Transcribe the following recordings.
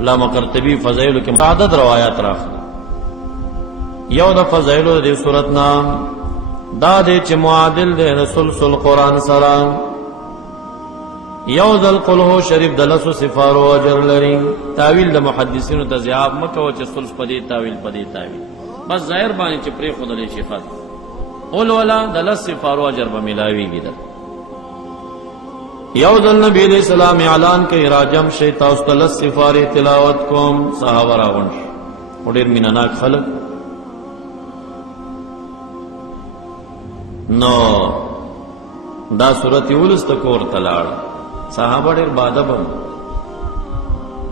علامہ قرطبی فضائل کې متعدد روایات راغلي. یو د فضائل د سورۃ نام دا د چې معادل د سلسل قرآن سره یو ذل قلهو شریف د لسو سفارو اجر لري. تاویل د محدثینو ته ضیاب مکو چې سلس پدې تاویل پدې تاویل بس ظاهر باندې چې پرې خدای شي خاص اول ولا د لس سفارو اجر به ملاويږي. دا یو ذل نبی علیہ السلام اعلان کوي راجم شي تاسو ته لس سفارې تلاوت کوم. صحابه راغون ډېر میناناک خلک نو دا صورت یولس تکور تلاړ. صحابه ډېر بادب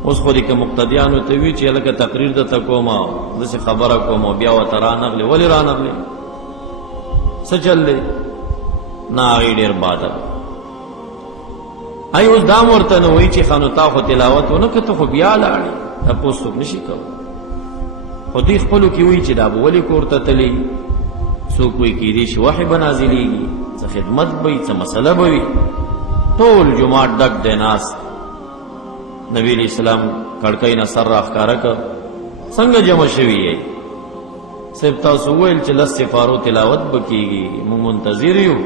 اوس خو دې که مقتدیانو ته وی چې لکه تقریر د تکوما داسې خبره کوم بیا وته رانغلې ولې رانغلې څه چلې نه هغې ډېر بادب ای اوس دا ورته نه وایي چې خانو تا خو تلاوت ونه که ته خو بیا لاړې تپوس څوک نشي کولی. خو دوی خپلو کې وایي چې دا به ولې کور ته تلي څوک وایي کېدای شي وحی به نازلېږي څه خدمت به وي څه مسله به وي. ټول جومات ډک دی ناست. نبی علیہ السلام کړکۍ نه سر راښکاره کړ څنګه جمع شوي یئ صرف تاسو وویل چې لس سفارو تلاوت به کېږي موږ منتظر یو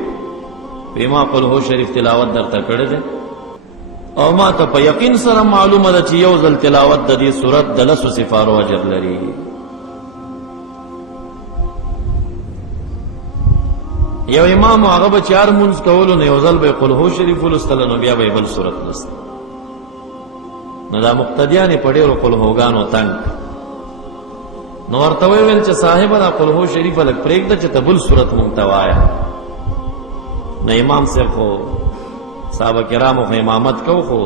وی ما قل هو شریف تلاوت درته کړی دی او ما ته په یقین سره معلومه ده چې یو ځل تلاوت د دې صورت د لسو سفارو اجر لري. یو امام هغه به چار مونځ کولو نو یو ځل به قل هو شریف ولوستله نو بیا به بل صورت لوسته. نو دا مقتدیان یې په ډېرو قل هوګانو تنګ نو ورته ویل چې صاحبه دا قل هو شریفه لږ پرېږده چې ته بل صورت مونږ ته وایه. نو امام صاحب خو صحابه کرامو خو امامت کو خو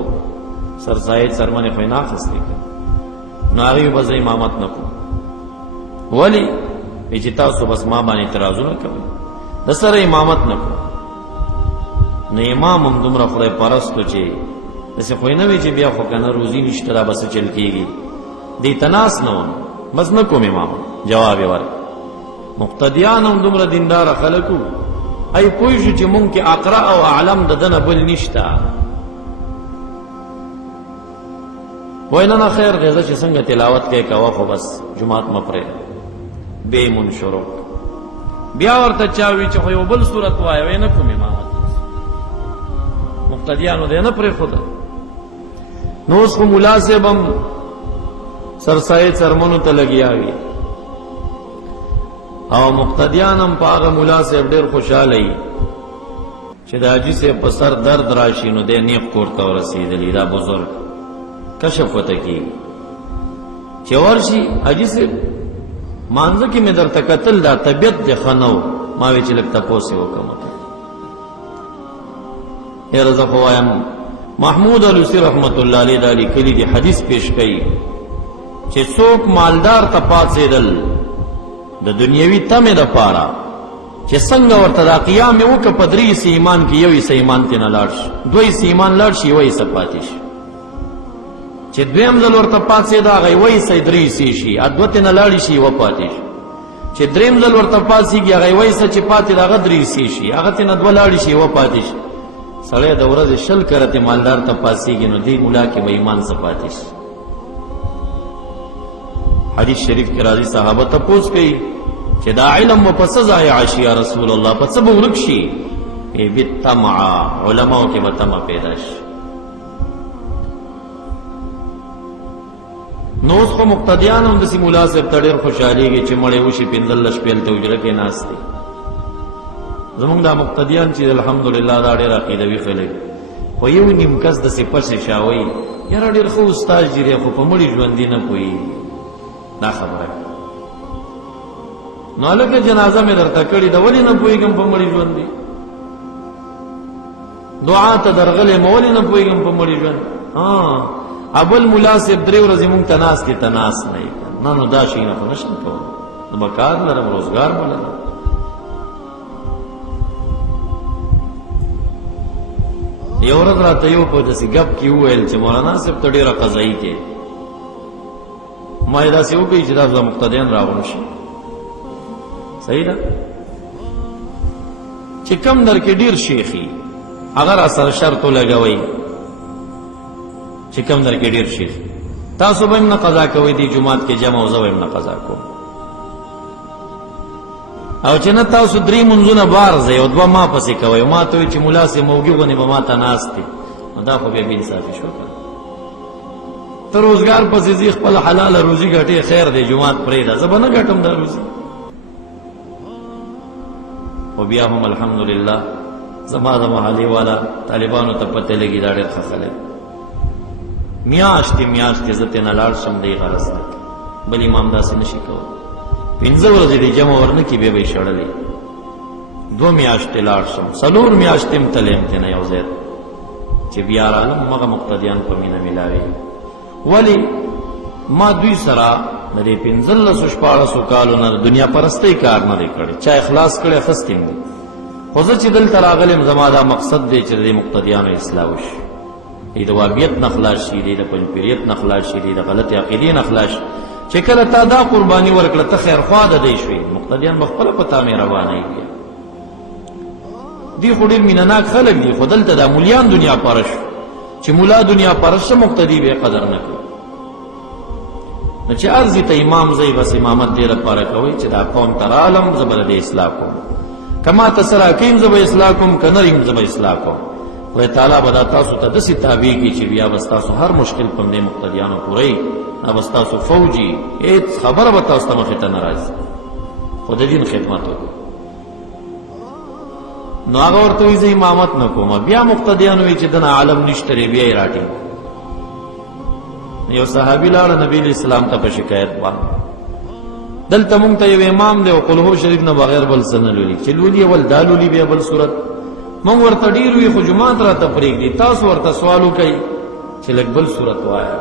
سر سید سرمنې خو یې ناخستې کړ نو هغوی به زه امامت نه کوم. ولې وایي چې تاسو بس ما باندې اعتراضونه کوئ د سره امامت نه کوم. نو امام هم دومره خدای پرستو چې داسې خو یې نه وي چې بیا خو که نه روزي نشته دا به څه چل کېږي دې ته ناست نه وم بس نه کوم امامت. جواب یې ورکړ مقتدیان هم دومره دینداره خلک وو ای پوه شو چې مونږ کې اقرا او اعلم د ده نه بل نشته. وایي نه نه خیر غیزه چې څنګه تلاوت کوې کوه خو بس جومات مه پرېږده. بیا یې مونږ شروع بیا ورته چا وي چې خو یو بل صورت وایه وی نه کوم امامت مقتدیانو دی نه پرېښوده. نو اوس خو ملا صاحب هم سرسایې څرمنو ته لګیا وي او مقتدیان هم په هغه ملا صاحب ډېر خوشحاله وي چې د حاجي صاحب په سر درد راشي نو دی نیغ کور ته ورسېدلي دا بزرګ کشف ورته کېږي چې ورشي حاجي صاحب مانځه کې مې درته کتل دا طبیعت دې ښه نه و ما وی چې لږ تپوس یې وکړم یاره زه خو وایم محمود علوسي رحمت الله علیه دا لیکلي دي حدیث پیش کوي چې څوک مالدار ته پاڅېدل د دنیوي تمې دپاره چې څنګه ورته دا قیام یې وکړه په درې حصې ایمان کې یو حصه ایمان ترېنه لاړ شي دوه حصې ایمان لاړ شي یوه حصه پاتې شي چې دویم ځل ورته پاڅېده هغه یوه حصه یې درې حصې شي دوه ترېنه لاړې شي یوه پاتې شي چې درېیم ځل ورته پاڅېږي هغه یوه حصه چې پاتې ده هغه درې حصې شي هغه ترېنه دوه لاړې شي یوه پاتې شي. سړی د ورځې 100 کرتې مالدار ته پاڅېږي نو دې ملا کې به ایمان څه پاتې شي. حدیث شریف کې راځي صحابه تپوس کوي چې دا علم و په څه ضایع شي یا رسول الله په څه به ورک شي بالطمع علماو کې به طمع پیدا شي. نو اوس خو مقتدیان هم داسې ملا صاحب ته ډېر خوشحالېږي چې مړی وشي 15 شپېل ته حجره کې ناست دی. زمونږ دا مقتدیان چې الحمدلله دا ډېر عقیدوي خلک خو یو نیم کس داسې پسې شاوی یاره ډېر ښه استاد جیری خو په مړي ژوندي نه پوهېږي دا خبره نو هلکه جنازه مې درته کړې ده ولې نه پوهېږم په مړي ژوندي دعا ته درغلی م ولې نه پوهېږم په مړي ژوند ابل ملا صاحب 3 ورځې مونږ ته ناست دي ته ناست نه یې نه نو دا شي نه خو نشم کوم نو به کار لرم روزګار به لرم. یو ورځ راته یو په داسې ګپ کې وویل چې مولانا صاحب ته ډېره قضایي کې ما یې داسې وکړي چې دا زه مقتدیان راغون شي صحیح ده چې کم در کې ډېر شیخي هغه را سره شرط ولګوئ چې کم در کې ډېر شیخ تاسو به نه قضا کوئ دی جمعات کې جمع او زه به نه قضا کوم او چې نه تاسو درې منځونه بار ځئ او دوه ما پسې کوئ ما ته وایي چې ملا سي موږي غونې به ما ته ناست دي نو دا خو بیا بې انصافي شوه که ته روزګار پسې ځي خپل حلاله روزي ګټې خیر دی جمعات پرېږده زه به نه ګټم دا روزي خو بیا هم الحمدلله زما د محلې والا طالبانو ته پته لګي دا ډېر ښه خلک میاشتې زه ترېنه لاړ شم دی غرض نه بل امام داسې نه شي کولی 15 ورځې دی جمع ورنه کړي بیا به یې شړلی 2 میاشتې لاړ شم 4 میاشتې هم تللی یم ترېنه یو ځای چې بیا رالم مغه مقتدیان په مینه میلاوي ولې ما دوی سره د دې 15-14 کالو نه د دنیا پرستۍ کار نه دی کړی چا اخلاص کړی اخیستی دی خو زه چې دلته راغلم زما دا مقصد دی چې د دې مقتدیانو اصلاح وشي دی د وهابیت نه خلاص شي دی د پنجپیریت نه خلاص شي دی د غلطې عقیدې نه خلاص شي چې کله تا دا قرباني ورکړه ته خیرخوا د دی شوې مقتدیان به خپله په تا مهربانۍ بیا دی خو ډېر مینهناک خلک دي خو دلته دا مولیان دنیا پاره شو چې مولا دنیا پاره شه مقتدي به قدر نه کوي نو چې ارزي ته امام زی بس امامت دې لپاره کوي چې دا قوم ته رالم زه به د اصلاح کوم کما ته سره کیم زه به اصلاح کوم که نه یم زه به اصلاح کوم خدای تعالی به دا تاسو ته داسې تابع کړي چې بیا به ستاسو هر مشکل په همدې مقتدیانو پوره دا به ستاسو فوجي هېڅ خبره به تاسو ته مخې ته نه راځي خو د دین خدمت وکړو نو هغه ورته وایي زه امامت نه کوم بیا مقتدیان وایي چې دنه عالم نشته دی بیا یې راټینګ یو صحابي لاړه نبی علیہ السلام ته په شکایت باندې دلته مونږ ته یو امام دی او قل هو شریف نه بغیر بل څه نه لولي چې لولي اول دا لولي بیا بل صورت مونږ ورته ډېر وي خو جومات راته پرېږدي تاسو ورته سوال وکئ چې لږ بل صورت وایه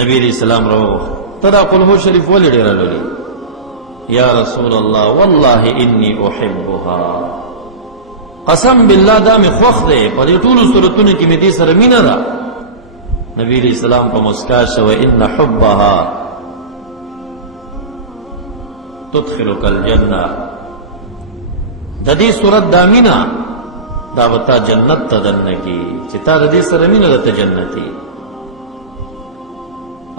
نبی علیہ السلام راوغوښت ته دا قل هو شریف ولې ډېره لولي یا رسول الله والله انی احبها قسم بالله دا می خوښ دی په دې ټولو صورتونو کې مې دې سره مینه ده نبی علیہ السلام په مسکا شو ان حبها تدخلک الجنه د دې صورت دا مینه دا وتا جنت ته دننه کی چې تا د دې سره مینه ده جنتی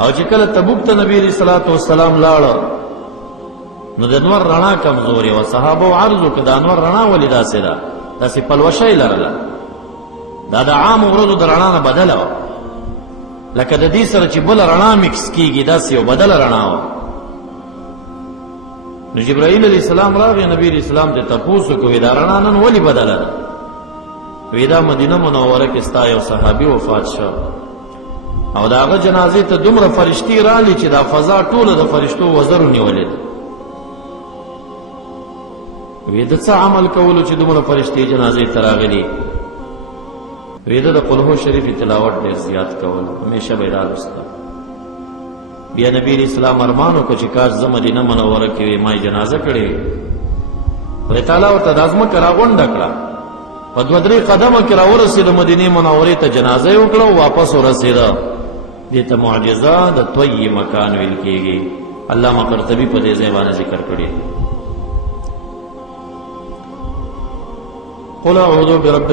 او چې کله تبوک ته نبی علیہ الصلوۃ والسلام لاړ نو د انور رڼا کمزوري او صحابه عرض وکړه د انور رڼا ولې داسې ده داسې پلوشۍ لرله دا د عام ورځو د رڼا نه بدله وه لکه د دې سره چې بله رڼا مکس کېږي داسې یو بدله رڼا وه نو جبرائیل علیه السلام راغی نبی علیه السلام ته تپوس وکړو دا رڼا نن ولې بدله ده وی دا مدینه منوره کې ستا یو صحابي وفات شو او د هغه جنازې ته دومره فرشتي رالي چې دا فضا ټوله د فرشتو وزرو نیولې ده وی د څه عمل کولو چې دومره فرشتي جنازې ته راغلي وی د قل هو شریف تلاوت ډېر زیات کول همیشه به یې راوسته بیا نبی علیہ السلام ارمان وکړو چې کاش زه مدینه منوره کې وی ما یې جنازه کړې وي خدای تعالی ورته دا ځمکه راغونډه کړه په 2-3 قدمه کې راورسېده مدینې منورې ته جنازه یې وکړه او واپس ورسېده دې ته معجزه د طی مکان ویل کېږي علامه قرطبي په دې ځای باندې ذکر کړی قل اعوذ برب